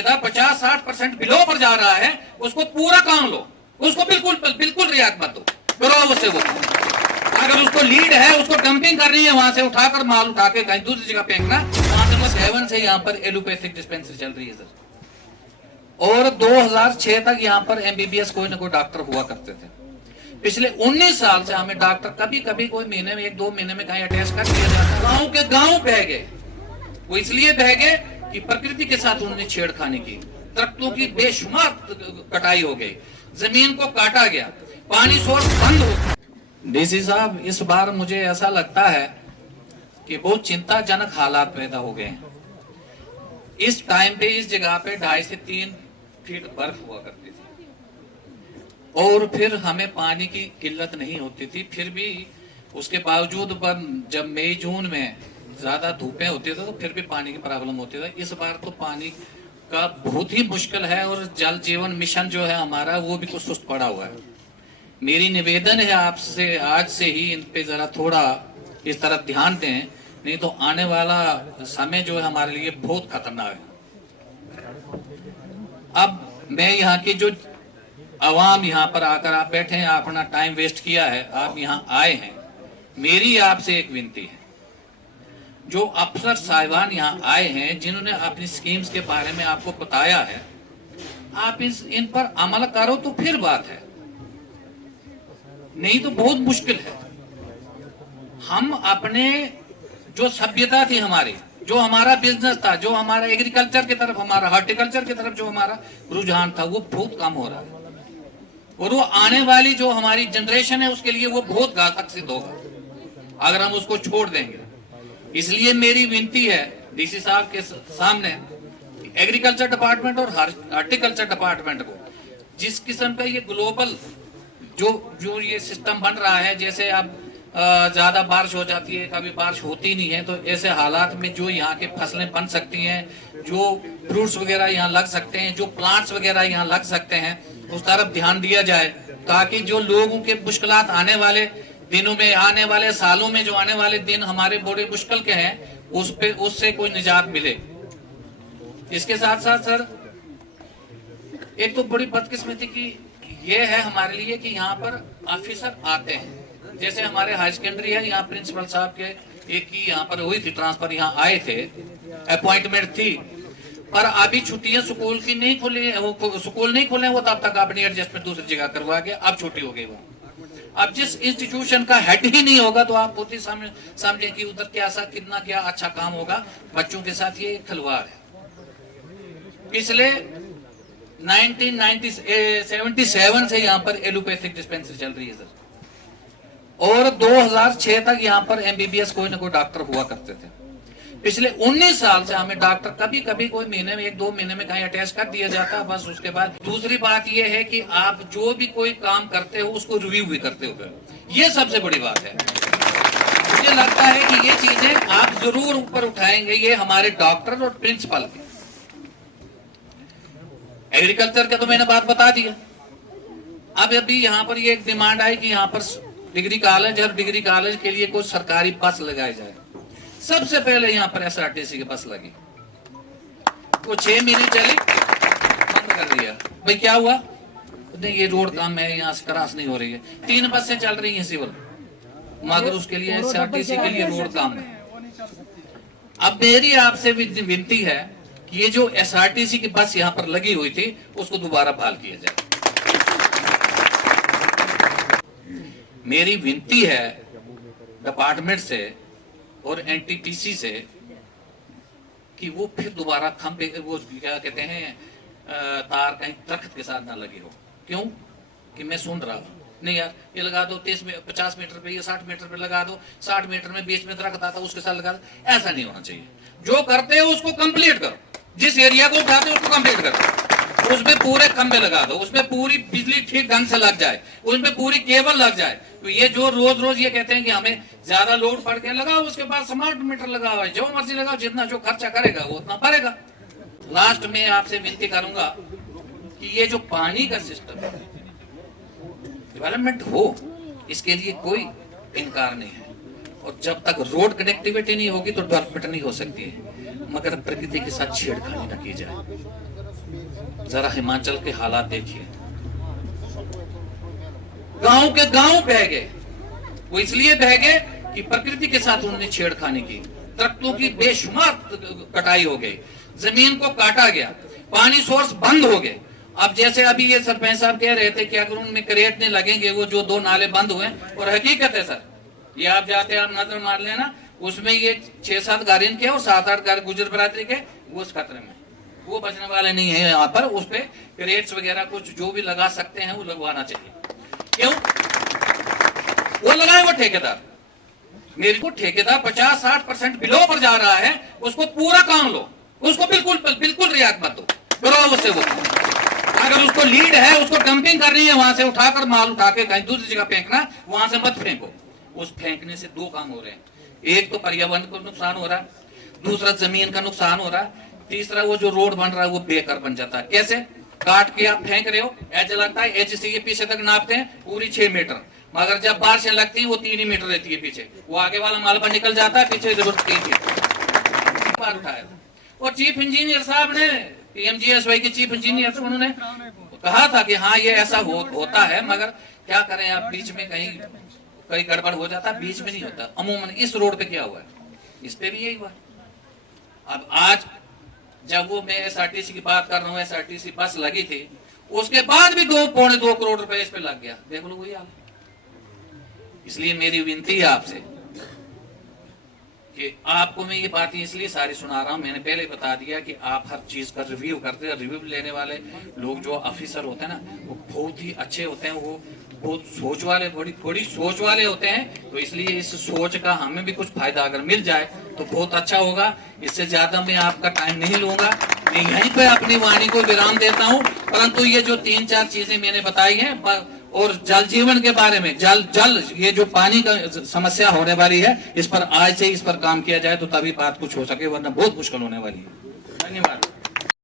ठेकेदार 50-60% बिलो पर जा रहा है, उसको पूरा काम लो, उसको बिल्कुल रियायत मत दो, करो उससे वो। अगर उसको लीड है, उसको डंपिंग करनी है, वहां से उठाकर माल उठा के कहीं दूसरी जगह फेंकना। 7 से यहाँ पर एलोपैथिक डिस्पेंसरी चल रही है सर, और 2006 तक यहाँ पर एमबीबीएस कोई ना कोई डॉक्टर हुआ करते थे। पिछले 19 साल से हमें डॉक्टर कभी कोई महीने में 1-2 महीने में कहीं अटैच कर दिया जाता। गांव के गांव बह गए, वो इसलिए बह गए कि प्रकृति के साथ उन्होंने छेड़खानी की, दरख्तों की बेशुमार कटाई हो गई, जमीन को काटा गया, पानी सोर्स बंद हो। डीसी साहब, इस बार मुझे ऐसा लगता है कि बहुत चिंताजनक हालात पैदा हो गए हैं। इस टाइम पे इस जगह पे 2.5 से 3 फीट बर्फ हुआ करती थी, और फिर हमें पानी की किल्लत नहीं होती थी। फिर भी उसके बावजूद जब मई जून में ज्यादा धूपें होती थी तो फिर भी पानी की प्रॉब्लम होती थी। इस बार तो पानी का बहुत ही मुश्किल है, और जल जीवन मिशन जो है हमारा, वो भी कुछ सुस्त पड़ा हुआ है। मेरी निवेदन है आपसे, आज से ही इन पे जरा थोड़ा इस तरफ ध्यान दें, नहीं तो आने वाला समय जो है हमारे लिए बहुत खतरनाक है। अब मैं यहाँ की जो आवाम यहाँ पर आकर आप बैठे हैं, आप अपना टाइम वेस्ट किया है, आप यहाँ आए हैं, मेरी आपसे एक विनती है, जो अफसर साहिबान यहाँ आए हैं, जिन्होंने अपनी स्कीम्स के बारे में आपको बताया है, आप इन पर अमल करो तो फिर बात है, नहीं तो बहुत मुश्किल है। हम अपने जो सभ्यता थी हमारी, जो हमारा बिजनेस था, जो हमारा एग्रीकल्चर की तरफ, हमारा हॉर्टिकल्चर की तरफ जो हमारा रुझान था, वो बहुत कम हो रहा है, और वो आने वाली जो हमारी जनरेशन है उसके लिए वो बहुत घातक सिद्ध होगा अगर हम उसको छोड़ देंगे। इसलिए मेरी विनती है डीसी साहब के सामने, एग्रीकल्चर डिपार्टमेंट और हॉर्टिकल्चर डिपार्टमेंट को, जिस किस्म का ये ग्लोबल जो ये सिस्टम बन रहा है, जैसे अब ज्यादा बारिश हो जाती है, कभी बारिश होती नहीं है, तो ऐसे हालात में जो यहाँ के फसलें बन सकती हैं, जो फ्रूट्स वगैरह यहाँ लग सकते हैं, जो प्लांट्स वगैरह यहाँ लग सकते हैं, उस तरफ ध्यान दिया जाए, ताकि जो लोगों के मुश्किलात आने वाले दिनों में, आने वाले सालों में, जो आने वाले दिन हमारे बड़े मुश्किल के हैं, उससे कोई निजात मिले। इसके साथ साथ सर, एक तो बड़ी बदकिस्मती की ये है हमारे लिए कि यहाँ पर ऑफिसर आते हैं, जैसे हमारे हाई सेकेंडरी है, यहाँ प्रिंसिपल साहब के एक ही यहाँ पर हुई थी ट्रांसफर, यहाँ आए थे, अपॉइंटमेंट थी, पर अभी छुट्टियां स्कूल की नहीं खुली, वो स्कूल नहीं खुले, वो तब तक अपनी एडजस्टमेंट दूसरी जगह करवा के अब छुट्टी हो गई वो। अब जिस इंस्टीट्यूशन का हेड ही नहीं होगा, तो आप खुद ही समझे कि उधर क्या अच्छा काम होगा। बच्चों के साथ ये खिलवाड़ है। पिछले 1977 से यहाँ पर एलोपैथिक डिस्पेंसरी चल रही है सर, और 2006 तक यहाँ पर एमबीबीएस कोई ना कोई डॉक्टर हुआ करते थे। पिछले 19 साल से हमें डॉक्टर कभी कोई महीने में 1-2 महीने में कहीं अटैच कर दिया जाता, बस उसके बाद। दूसरी बात यह है कि आप जो भी कोई काम करते हो उसको रिव्यू भी करते हो, ये सबसे बड़ी बात है। मुझे लगता है कि ये चीजें आप जरूर ऊपर उठाएंगे, ये हमारे डॉक्टर और प्रिंसिपल के। एग्रीकल्चर का तो मैंने बात बता दिया। अब अभी यहाँ पर ये एक डिमांड आई कि यहाँ पर डिग्री कॉलेज, हर डिग्री कॉलेज के लिए कोई सरकारी बस लगाई जाए। सबसे पहले यहाँ पर एसआरटीसी की बस लगी, वो 6 महीने चली, बंद कर दिया। भाई क्या हुआ? नहीं, ये रोड काम है, यहाँ से क्रॉस नहीं हो रही है। 3 बसें चल रही हैं सिविल, मगर उसके लिए एसआरटीसी के लिए रोड काम है। अब मेरी आपसे भी विनती है कि ये जो एसआरटीसी की बस यहाँ पर लगी हुई थी, उसको दोबारा बहाल किया जाए। मेरी विनती है डिपार्टमेंट से और एनटीपीसी से कि वो फिर दोबारा खंभे, वो क्या कहते हैं, तार कहीं दरख्त के साथ ना लगी हो। क्यों? कि मैं सुन रहा हूँ, नहीं यार ये लगा दो 50 मीटर पे, ये 60 मीटर पे लगा दो, 60 मीटर में बीच में दरख्त आता उसके साथ लगा दो। ऐसा नहीं होना चाहिए। जो करते हो उसको कंप्लीट करो, जिस एरिया को उठाते हो उसको कंप्लीट करो, उसमें पूरे खंभे लगा दो, उसमें पूरी बिजली ठीक ढंग से लग जाए, उसमें पूरी केबल लग जाए। तो ये जो रोज ये कहते हैं कि हमें ज्यादा लोड पड़ के लगाओ, उसके बाद स्मार्ट मीटर लगाओ, जो मर्जी लगाओ, जितना जो खर्चा करेगा वो उतना भरेगा। लास्ट में आपसे विनती करूंगा कि ये जो पानी का सिस्टम है, डेवलपमेंट हो, इसके लिए कोई इनकार नहीं है, और जब तक रोड कनेक्टिविटी नहीं होगी तो डेवलपमेंट नहीं हो सकती है। मगर प्रकृति के साथ छेड़खानी न की जाए। जरा हिमाचल के हालात देखिए, गांव के गांव बह गए। वो इसलिए बह गए कि प्रकृति के साथ उन्होंने छेड़खानी की, दरख्तों की बेशुमार कटाई हो गई, जमीन को काटा गया, पानी सोर्स बंद हो गए। अब जैसे अभी ये सरपंच साहब कह रहे थे कि अगर उनमें करेट नहीं लगेंगे वो जो 2 नाले बंद हुए, और हकीकत है सर, ये आप जाते आप नजर मार लेना, उसमें ये 6-7 गारिन के और 7-8 गार गुजर बरादरी के, वो उस खतरे में, वो बचने वाले नहीं है। यहाँ पर उस पे करेट्स वगैरह कुछ जो भी लगा सकते हैं वो लगवाना चाहिए। क्यों वो लगाए? वो ठेकेदार, मेरे को ठेकेदार 50-60% बिलो पर जा रहा है, उसको पूरा काम लो, उसको बिल्कुल रियायत मत दो, करो उससे वो। अगर उसको लीड है, उसको डंपिंग करनी है, वहां से उठाकर माल उठा के कहीं दूसरी जगह फेंकना, वहां से मत फेंको। उस फेंकने से 2 काम हो रहे हैं, एक तो पर्यावरण को नुकसान हो रहा है, दूसरा जमीन का नुकसान हो रहा है, तीसरा वो जो रोड बन रहा है वो बेकार बन जाता है। कैसे? काट के आप फेंक रहे हो, एच लगता है, एच से ये पीछे तक नापते हैं पूरी 6 मीटर, मगर जब बारिशें लगती है वो 3 ही मीटर रहती है पीछे, वो आगे वाला माल पर निकल जाता है, पीछे जरूरत 3 बार उठाया। और चीफ इंजीनियर साहब ने, पीएमजीएसवाई के चीफ इंजीनियर साहब, उन्होंने कहा था कि हाँ ये ऐसा होता है, मगर क्या करें आप, बीच में कहीं गड़बड़ हो जाता, बीच में नहीं होता। अमूमन इस रोड पे क्या हुआ है, इस पे भी यही हुआ। अब आज जब वो मैं एसआरटीसी की बात कर रहा हूँ, एसआरटीसी बस लगी थी, उसके बाद भी 2-2.25 करोड़ रुपए इस पे लग गया, देख लो वही हाल। इसलिए मेरी विनती है आपसे कि आपको मैं ये बातें इसलिए सारी सुना रहा हूं, मैंने पहले बता दिया कि आप हर चीज का रिव्यू करते हैं। रिव्यू लेने वाले लोग जो ऑफिसर होते हैं ना, वो बहुत ही अच्छे होते हैं, वो बहुत सोच वाले, बड़ी सोच वाले होते हैं। तो इसलिए इस सोच का हमें भी कुछ फायदा अगर मिल जाए तो बहुत अच्छा होगा। इससे ज्यादा मैं आपका टाइम नहीं लूंगा, मैं यहीं पे अपनी वाणी को विराम देता हूं। परंतु ये जो 3-4 चीजें मैंने बताई हैं, और जल जीवन के बारे में, जल ये जो पानी का समस्या होने वाली है, इस पर आज से इस पर काम किया जाए तो तभी बात कुछ हो सके, वरना बहुत मुश्किल होने वाली है। धन्यवाद।